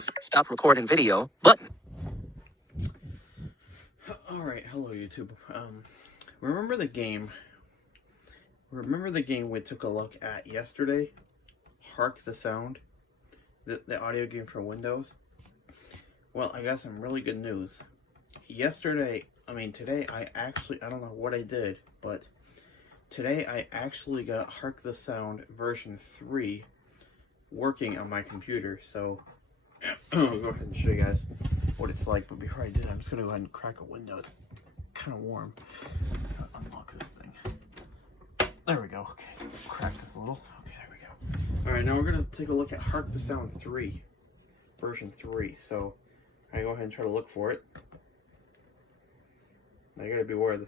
Stop recording video button. Alright, hello YouTube. Remember the game we took a look at yesterday? Hark the Sound? The audio game for Windows? Well, I got some really good news. Today, I don't know what I did, but today I actually got Hark the Sound version 3 working on my computer, so I'll go ahead and show you guys what it's like. But before I do that, I'm just going to go ahead and crack a window. It's kind of warm. Unlock this thing. There we go. Okay, let's crack this a little. Okay, there we go. Alright, now we're going to take a look at Hark the Sound 3, version 3. So, I go ahead and try to look for it. Now you gotta be aware of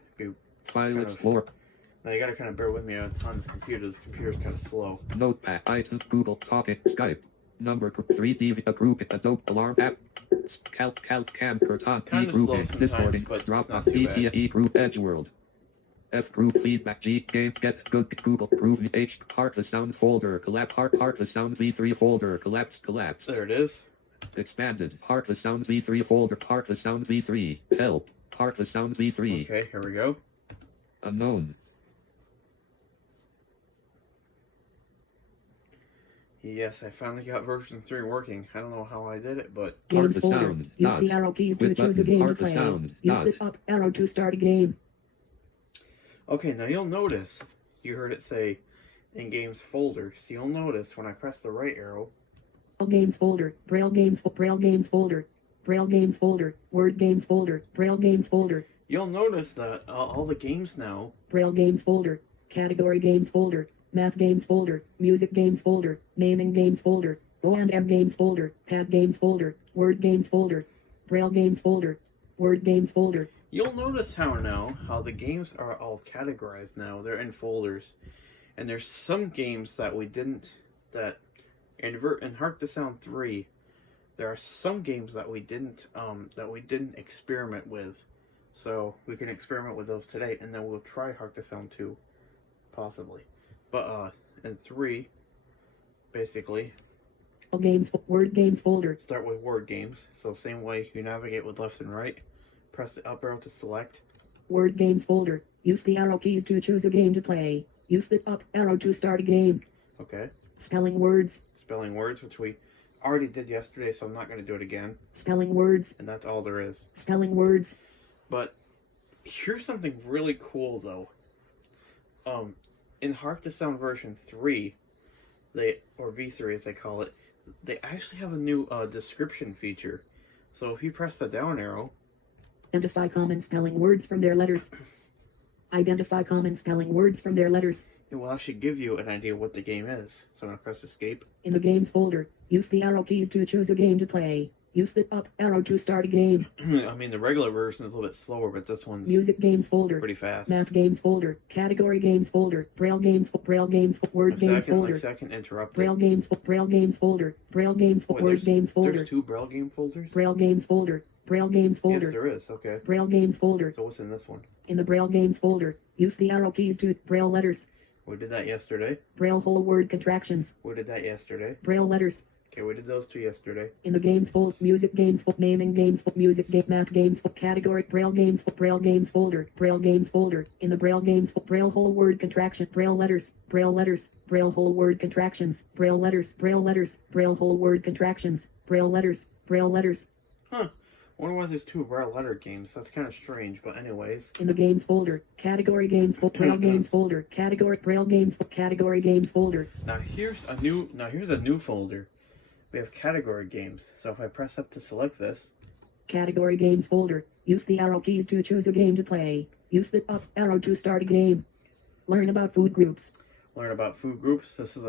Now you gotta kind of bear with me on this computer. This computer's kind of slow. Notepad, iTunes, Google, Talking, Skype, number 3 DV, group, Adobe, Alarm app, Cam, Cortana, Kind of slow sometimes, but Drop, it's not too bad. E group, Edge World, F group, feedback, G, game, get, good, Google, prove, H, Hark the Sound folder, collapse, Hark the Sound V3 folder, collapse. There it is. Expanded, Hark the Sound V3 folder, Hark the Sound V3, help, Hark the Sound V3. Okay, here we go. Unknown. Yes, I finally got version 3 working. I don't know how I did it, but... Games folder. Use the arrow keys to choose a game to play. Use the up arrow to start a game. Okay, now you'll notice, you heard it say, in Games folder. So you'll notice when I press the right arrow... Games folder. Braille games folder. Braille games folder. Word games folder. Braille games folder. You'll notice that all the games now... Braille games folder. Category games folder. Math games folder, music games folder, naming games folder, O&M games folder, pad games folder, word games folder, braille games folder, word games folder. You'll notice how the games are all categorized now. They're in folders. And there's some games that we didn't, in Hark the Sound 3, there are some games that we didn't experiment with. So we can experiment with those today, and then we'll try Hark the Sound 2, possibly. But, in 3, basically... Word games folder. Start with word games. So same way you navigate with left and right. Press the up arrow to select. Word games folder. Use the arrow keys to choose a game to play. Use the up arrow to start a game. Okay. Spelling words. Spelling words, which we already did yesterday, so I'm not going to do it again. Spelling words. And that's all there is. Spelling words. But, here's something really cool, though. In Hark the Sound version 3, or V3 as they call it, they actually have a new description feature. So if you press the down arrow... Identify common spelling words from their letters. Identify common spelling words from their letters. It will actually give you an idea what the game is. So I'm going to press escape. In the games folder, use the arrow keys to choose a game to play. Use the up arrow to start a game. I mean, the regular version is a little bit slower, but this one's music games folder, pretty fast. Math games folder, category games folder, braille games, word games folder. Second, interrupt. Braille games folder, braille games, word games folder. There's 2 braille game folders? Braille games folder, braille games folder. Yes, there is, okay. Braille games folder. So what's in this one? In the braille games folder, use the arrow keys to braille letters. We did that yesterday. Braille whole word contractions. We did that yesterday. Braille letters. Okay, we did those 2 yesterday. In the games folder, music games, naming games, music game, math games, category, braille games folder, braille games folder. In the braille games, braille whole word contraction, braille letters, braille whole word contractions, braille letters, braille whole word contractions, braille letters. Huh. I wonder why there's 2 braille letter games. That's kind of strange, but anyways. In the games folder, category games, braille games folder, category, braille games, category games folder. Now here's a new folder. We have category games. So if I press up to select this. Category games folder. Use the arrow keys to choose a game to play. Use the up arrow to start a game. Learn about food groups. Learn about food groups. This is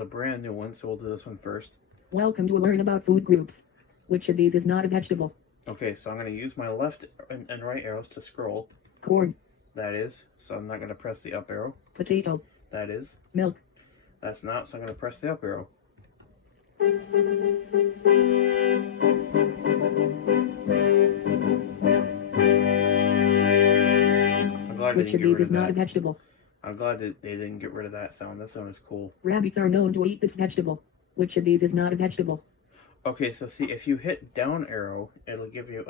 a brand new one, so we'll do this one first. Welcome to Learn About Food Groups. Which of these is not a vegetable? Okay, so I'm going to use my left and right arrows to scroll. Corn. That is. So I'm not going to press the up arrow. Potato. That is. Milk. That's not, so I'm going to press the up arrow. I'm glad Which of these is not a vegetable? I'm glad that they didn't get rid of that sound. That sound is cool. Rabbits are known to eat this vegetable. Which of these is not a vegetable? Okay, so see, if you hit down arrow, it'll give you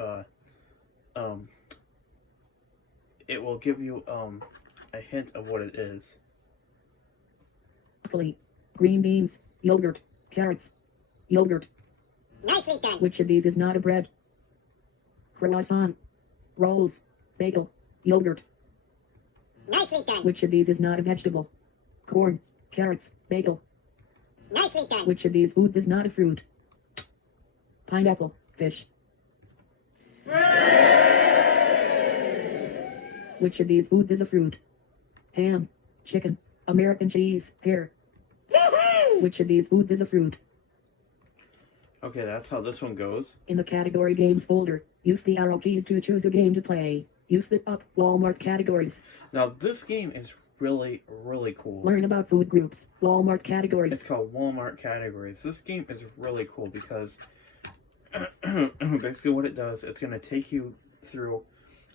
it will give you a hint of what it is. Broccoli, green beans, yogurt, carrots, yogurt. Nicely done. Which of these is not a bread? Croissant, rolls, bagel, yogurt. Nicely done. Which of these is not a vegetable? Corn, carrots, bagel. Nicely done. Which of these foods is not a fruit? Pineapple, fish. Which of these foods is a fruit? Ham, chicken, American cheese, pear. Which of these foods is a fruit? Okay, that's how this one goes. In the category games folder, use the arrow keys to choose a game to play. Use the up Walmart categories. Now, this game is really, really cool. Learn about food groups. Walmart categories. It's called Walmart Categories. This game is really cool because basically what it does, it's going to take you through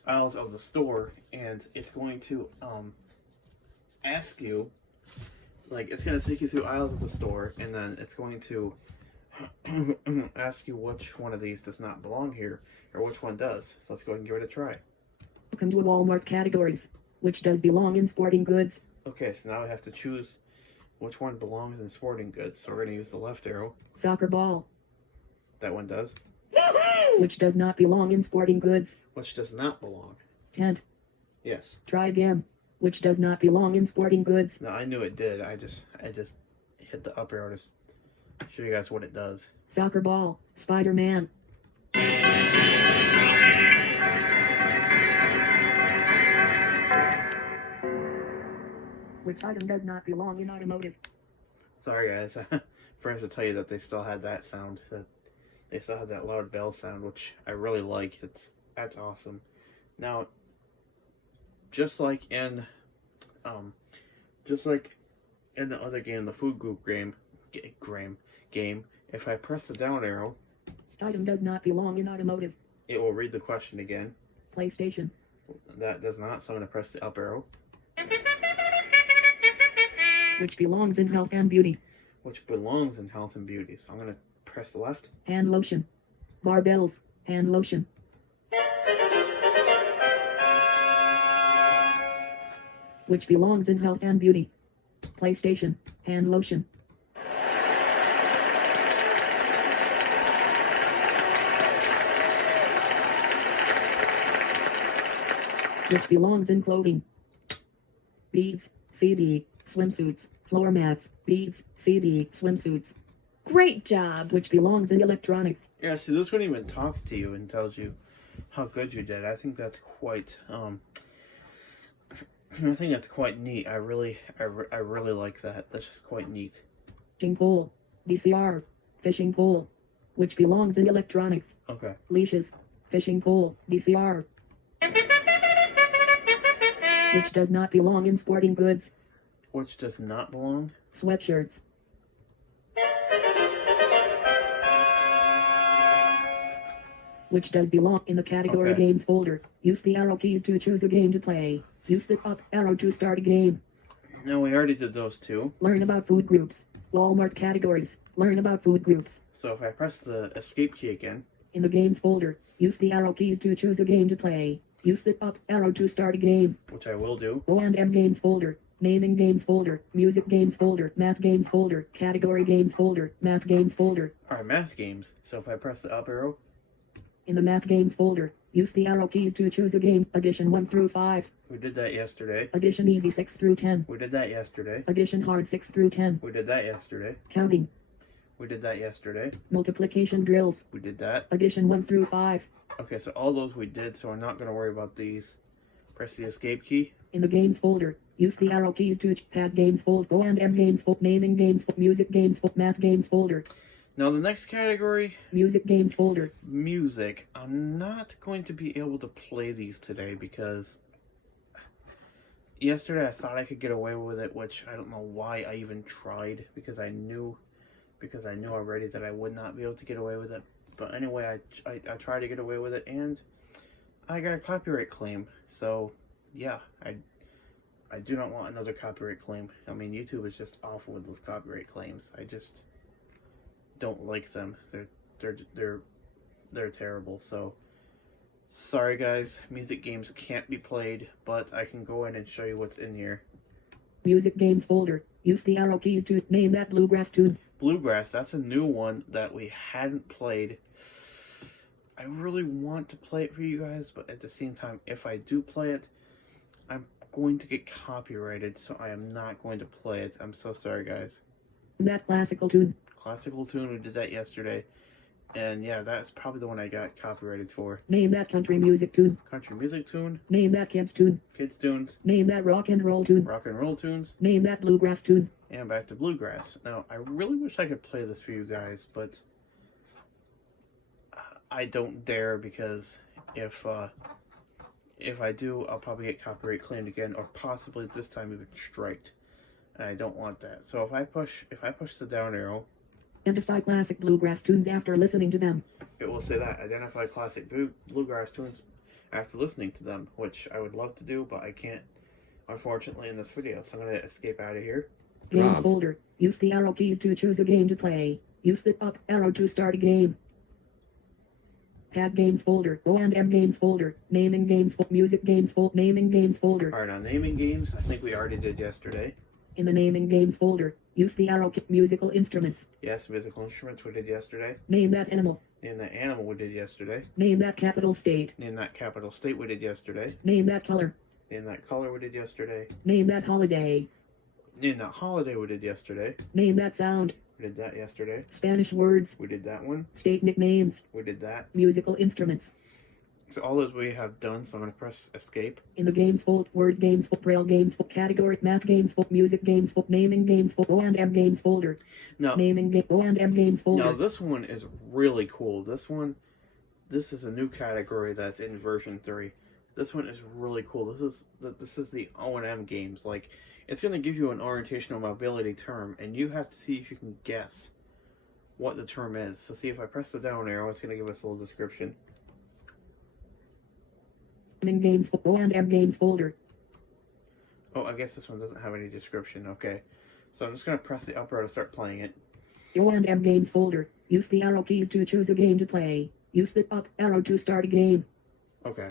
aisles of the store, and it's going to ask you, like, it's going to take you through aisles of the store, and then it's going to ask you which one of these does not belong here, or which one does. So let's go ahead and give it a try. Welcome to Walmart categories. Which does belong in sporting goods? Okay, so now I have to choose which one belongs in sporting goods. So we're going to use the left arrow. Soccer ball. That one does. Which does not belong in sporting goods? Which does not belong. Tent. Yes. Try again. Which does not belong in sporting goods? No, I knew it did. I just hit the up arrow to show you guys what it does. Soccer ball. Spider-Man. Which item does not belong in automotive? Sorry guys, forgot to tell you that they still had that sound. That they still had that loud bell sound, which I really like. That's awesome. Now, just like in the other game, the food group game, if I press the down arrow, Item does not belong in automotive. it will read the question again. PlayStation. That does not, so I'm going to press the up arrow. Which belongs in health and beauty? Which belongs in health and beauty. So I'm going to press the left. Hand lotion. Barbells. Hand lotion. Which belongs in health and beauty? PlayStation. Hand lotion. Which belongs in clothing? Beads, CD, swimsuits, floor mats, beads, CD, swimsuits. Great job. Which belongs in electronics? Yeah, see, this one even talks to you and tells you how good you did. I think that's quite, I think that's quite neat. I really like that. That's just quite neat. Fishing pole, VCR, fishing pole. Which belongs in electronics? Okay. Leashes, fishing pole, VCR. Which does not belong in sporting goods? Which does not belong? Sweatshirts. Which does belong in the category Okay. games folder? Use the arrow keys to choose a game to play. Use the up arrow to start a game. No, we already did those two. Learn about food groups. Walmart categories. Learn about food groups. So if I press the escape key again, In the games folder, use the arrow keys to choose a game to play. Use the up arrow to start a game. which I will do, O&M games folder. Naming games folder. Music games folder. Math games folder. Category games folder. Math games folder. alright, math games. So if I press the up arrow, In the math games folder, use the arrow keys to choose a game. Addition 1 through 5. we did that yesterday. Addition easy 6 through 10. We did that yesterday. Addition hard 6 through 10. We did that yesterday. Counting. We did that yesterday. Multiplication drills. We did that. Addition 1 through 5. Okay, so all those we did, so we're not going to worry about these. Press the escape key. In the games folder, use the arrow keys to pad games folder. O&M games folder. Naming games folder. Music games folder. Math games folder. Now the next category, Music games folder. music. I'm not going to be able to play these today because yesterday I thought I could get away with it, which I don't know why I even tried, because I knew already that I would not be able to get away with it. But anyway, I tried to get away with it, and I got a copyright claim. So yeah, I do not want another copyright claim. I mean, YouTube is just awful with those copyright claims. I just don't like them. they're terrible. So sorry guys, music games can't be played, but I can go in and show you what's in here. Music games folder. Use the arrow keys to name that bluegrass tune. Bluegrass, that's a new one that we hadn't played. I really want to play it for you guys, but at the same time, if I do play it, I'm going to get copyrighted, so I am not going to play it. I'm so sorry, guys. That classical tune. Classical tune, we did that yesterday. And yeah, that's probably the one I got copyrighted for. Name that country music tune. Country music tune, Name that kids tune. kids tunes, Name that rock and roll tune. rock and roll tunes, Name that bluegrass tune. and back to bluegrass. Now, I really wish I could play this for you guys, but I don't dare, because if I do, I'll probably get copyright claimed again, or possibly this time even striked. And I don't want that. So if I push the down arrow, Identify classic bluegrass tunes after listening to them. it will say that. Identify classic bluegrass tunes after listening to them, which I would love to do, but I can't, unfortunately, in this video. So I'm going to escape out of here. Games Rob. folder. Use the arrow keys to choose a game to play. Use the up arrow to start a game. Add games folder. O and M games folder. Naming games music games folder. Naming games folder. Alright, now naming games, I think we already did yesterday. In the naming games folder, use the arrow key musical instruments. Yes, musical instruments we did yesterday. Name that animal. Name that animal we did yesterday. Name that capital state. Name that capital state we did yesterday. Name that color. Name that color we did yesterday. Name that holiday. Name that holiday we did yesterday. Name that sound. We did that yesterday. Spanish words. We did that one. State nicknames. We did that. Musical instruments. So all those we have done, so I'm going to press escape. In the games folder, word games folder, braille games folder, category, math games folder, music games folder, naming games folder, O and M games folder. Now, Naming game, O and M games folder. now this one is really cool. This is a new category that's in version 3. This one is really cool. This is the O&M games. Like, it's going to give you an orientational mobility term, and you have to see if you can guess what the term is. So see, if I press the down arrow, it's going to give us a little description. Naming games folder, O and M games folder. Oh, I guess this one doesn't have any description. Okay. So I'm just going to press the up arrow to start playing it. O and M games folder. Use the arrow keys to choose a game to play. Use the up arrow to start a game. Okay.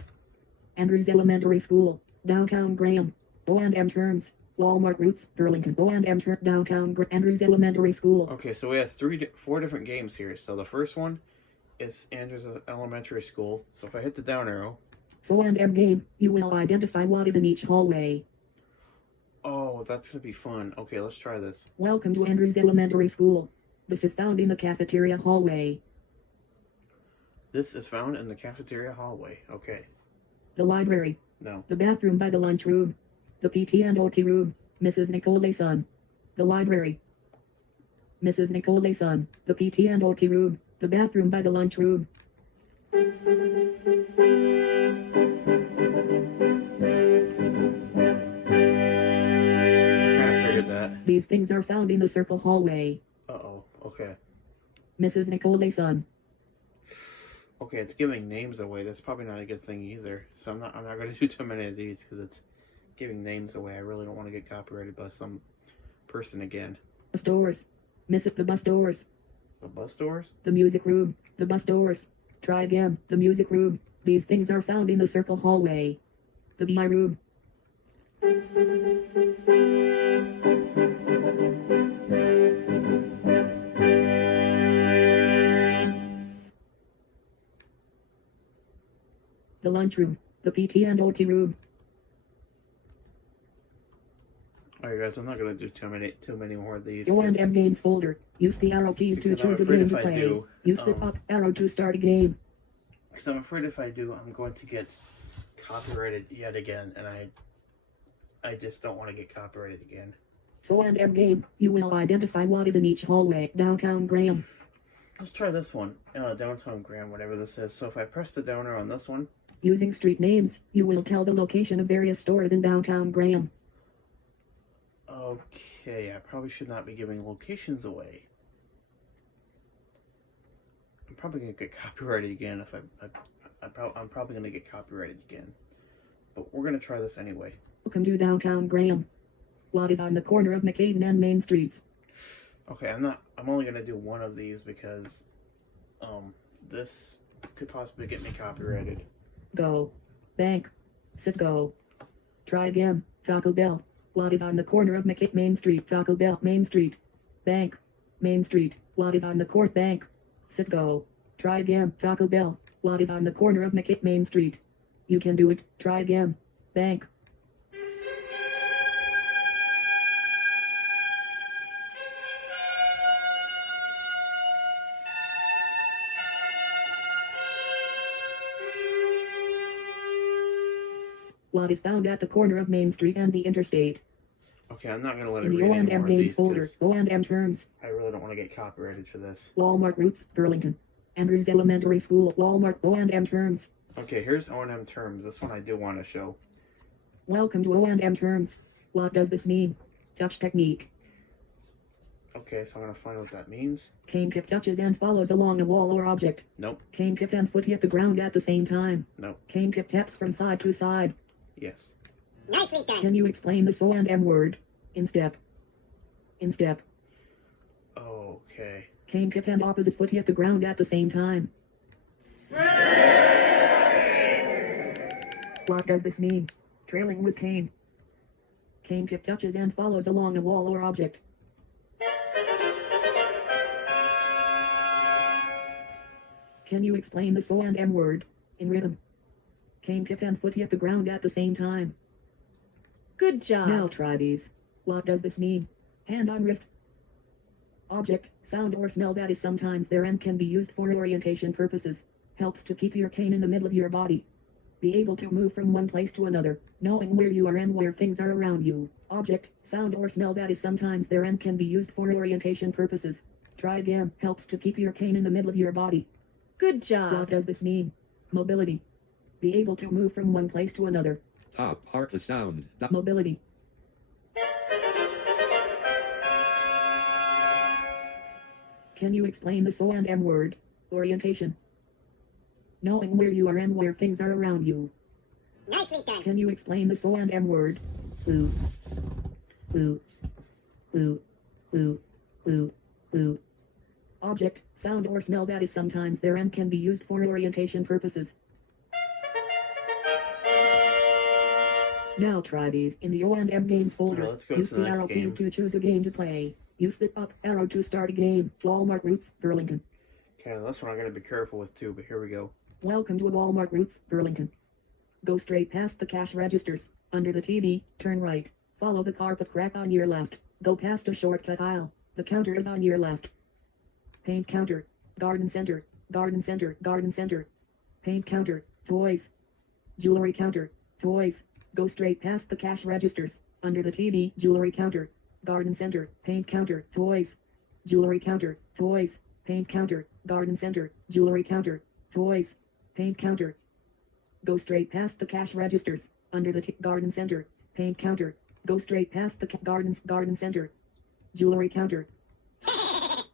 Andrews Elementary School, Downtown Graham. O and M terms. Walmart routes, Burlington. O and M term, Downtown Andrews Elementary School. Okay, so we have 4 different games here. So the first one is Andrews Elementary School. So if I hit the down arrow. So and M game, you will identify what is in each hallway. Oh, that's going to be fun. Okay, let's try this. Welcome to Andrews Elementary School. This is found in the cafeteria hallway. This is found in the cafeteria hallway. Okay. The library. No. The bathroom by the lunchroom. The PT and OT room. Mrs. Nicole's son. The library. Mrs. Nicole's son. The PT and OT room. The bathroom by the lunchroom. That. These things are found in the circle hallway. Uh-oh. Okay. Mrs. Nicole's son. Okay, it's giving names away. That's probably not a good thing either. So I'm not going to do too many of these because it's giving names away. I really don't want to get copyrighted by some person again. Bus doors. Miss it, the bus doors. The bus doors? The music room. The bus doors. Try again. The music room. These things are found in the circle hallway. The BI room. The lunchroom. The PT and OT room. Alright guys, I'm not going to do too many more of these. O and M games folder. Use the arrow keys to Because I'm choose a afraid game if to I play. do, Use the up arrow to start a game. Because I'm afraid if I do, I'm going to get copyrighted yet again, and I just don't want to get copyrighted again. So and M game, you will identify what is in each hallway. Downtown Graham. Let's try this one. Downtown Graham, whatever this is. So if I press the downer on this one. Using street names, you will tell the location of various stores in downtown Graham. Okay, I probably should not be giving locations away. I'm probably going to get copyrighted again if I'm probably going to get copyrighted again. But we're going to try this anyway. Welcome to downtown Graham. What is on the corner of McCaden and Main Streets? Okay, I'm only going to do one of these because this could possibly get me copyrighted. Go. Bank. Sit go. Try again. Taco Bell. What is on the corner of Main Street? Taco Bell. Main Street. Bank. Main Street. What is on the court? Bank. Sit go. Try again. Taco Bell. What is on the corner of Main Street? You can do it. Try again. Bank. What is found at the corner of Main Street and the interstate? Okay, I'm not gonna let it In the read any O&M more of games these folder. 'cause O&M terms. I really don't want to get copyrighted for this. Walmart routes. Burlington. Andrews Elementary School. Walmart O&M terms. Okay, here's O&M terms. This one I do want to show. Welcome to O&M terms. What does this mean? Touch technique. Okay, so I'm gonna find what that means. Cane tip touches and follows along a wall or object. Nope. Cane tip and foot hit the ground at the same time. Nope. Cane tip taps from side to side. Yes. Nicely done. Can you explain this O&M word? In step. In step. Okay. Cane tip and opposite foot hit the ground at the same time. What does this mean? Trailing with cane. Cane tip touches and follows along a wall or object. Can you explain this O&M word? In rhythm. Cane tip and foot hit the ground at the same time. Good job. Now try these. What does this mean? Hand on wrist. Object, sound or smell that is sometimes there and can be used for orientation purposes. Helps to keep your cane in the middle of your body. Be able to move from one place to another, knowing where you are and where things are around you. Object, sound or smell that is sometimes there and can be used for orientation purposes. Try again. Helps to keep your cane in the middle of your body. Good What job. does this mean? Mobility. Be able to move from one place to another. Top. Hark the sound. Mobility. Can you explain this O&M word? Orientation. Knowing where you are and where things are around you. Nicely done. Can you explain this O&M word? Blue. Blue. Blue. Blue. Blue. Blue. Object, sound or smell that is sometimes there and can be used for orientation purposes. Now try these in the O&M games folder. Alright, let's go Use to the the next arrow game. keys to choose a game to play. Use the up arrow to start a game. Walmart routes, Burlington. Okay, this one I'm gonna be careful with too, but here we go. Welcome to Walmart routes, Burlington. Go straight past the cash registers. Under the TV, turn right. Follow the carpet crack on your left. Go past a shortcut aisle. The counter is on your left. Paint counter. Garden center. Garden center. Garden center. Paint counter. Toys. Jewelry counter. Toys. Go straight past the cash registers. Under the TV, jewelry counter. Garden center. Paint counter. Toys. Jewelry counter. Toys. Paint counter. Garden center. Jewelry counter. Toys. Paint counter. Go straight past the cash registers. Under the garden center. Paint counter. Go straight past the garden center. Jewelry counter.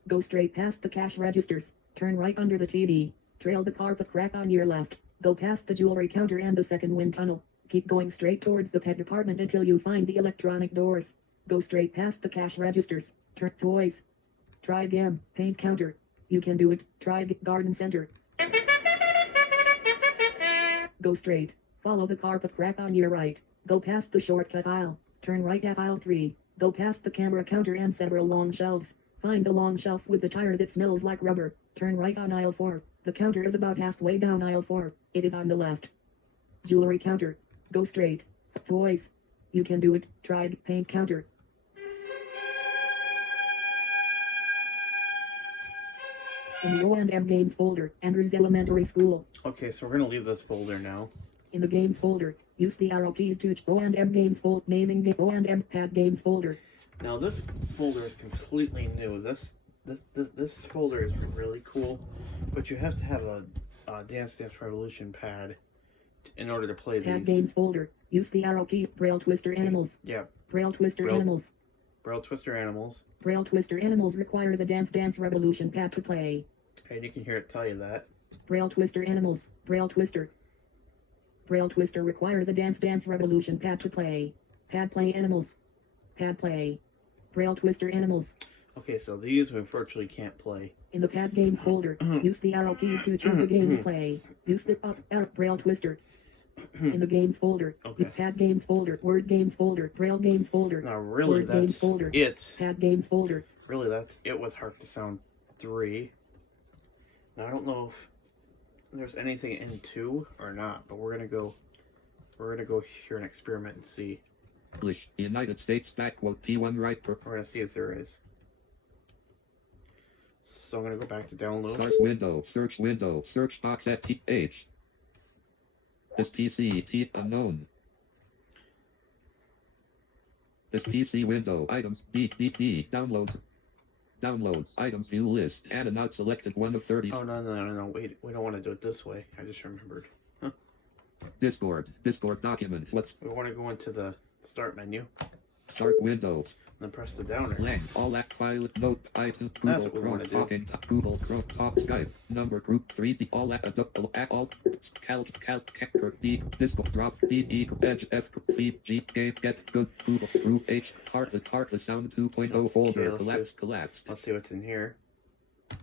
Go straight past the cash registers. Turn right under the TV. Trail the carpet crack on your left. Go past the jewelry counter and the second wind tunnel. Keep going straight towards the pet department until you find the electronic doors. Go straight past the cash registers. Turn toys. Try again. Paint counter. You can do it. Try garden center. Go straight. Follow the carpet crack on your right. Go past the shortcut aisle. Turn right at aisle 3. Go past the camera counter and several long shelves. Find the long shelf with the tires. It smells like rubber. Turn right on aisle 4. The counter is about halfway down aisle 4. It is on the left. Jewelry counter. Go straight. Toys. You can do it. Try paint counter. In the O&M games folder, Andrews Elementary School. Okay, so we're gonna leave this folder now. In the games folder, use the arrow keys to O&M games folder, naming the O&M pad games folder. Now this folder is completely new. This folder is really cool, but you have to have a Dance Dance Revolution pad in order to play Pad these. games folder. Use the arrow key. Braille Twister Animals. Yeah, Braille Twister Braille- Animals. Braille Twister Animals. Braille Twister Animals requires a Dance Dance Revolution pad to play. And you can hear it tell you that. Braille Twister Animals. Braille Twister. Braille Twister requires a Dance Dance Revolution pad to play. Pad play animals. Pad play. Braille Twister Animals. Okay, so these we unfortunately can't play. In the pad games folder, use the arrow keys to choose a game to play. Use the up, out, braille twister. In the games folder, Okay. pad games folder, word games folder, braille games folder, Now, really, word games that's folder, it. pad games folder. Really, that's it with Hark the Sound 3. Now, I don't know if there's anything in 2 or not, but we're gonna go here and experiment and see. English, United States backquote P1 right per We're gonna see if there is. So I'm gonna go back to downloads. start window, search box at TH. This PC, T unknown. This PC window, items, D, downloads, items view list, add a not selected one of 30. Oh, no, wait, we don't want to do it this way. I just remembered. Discord document, We want to go into the start menu, start windows, then press the downer. lang, all app file, note, iTunes, That's Google what we Chrome, wanna do. talking, Google Chrome, talk, Skype, number group, 3D, all app, all, calc, D, Discord, drop, D, E, edge, F, feed, G, game, get, good, Google, group, H, Hark the Sound 2.0 folder, let's collapsed, Let's see what's in here.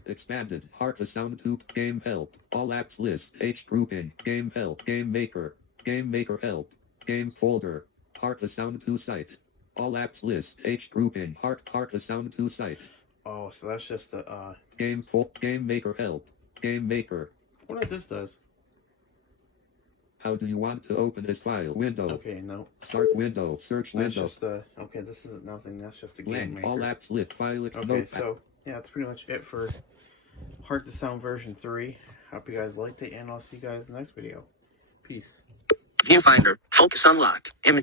expanded, Hark the Sound 2, game help, all apps list, H grouping, game help, game maker help, games folder, Hark the Sound 2 site, all apps list, H grouping, Hark the Sound 2 site, Oh, so that's just the, game maker help, game maker. what if this does? How do you want to open this file? Window, Okay, no. start window, search That's window, just the, okay, this isn't nothing, that's just a game lang, maker. all apps lit, file, Okay, notepad. so, yeah, that's pretty much it for Hark the Sound version 3. Hope you guys liked it, and I'll see you guys in the next video. Peace. Viewfinder. Focus unlocked. Image.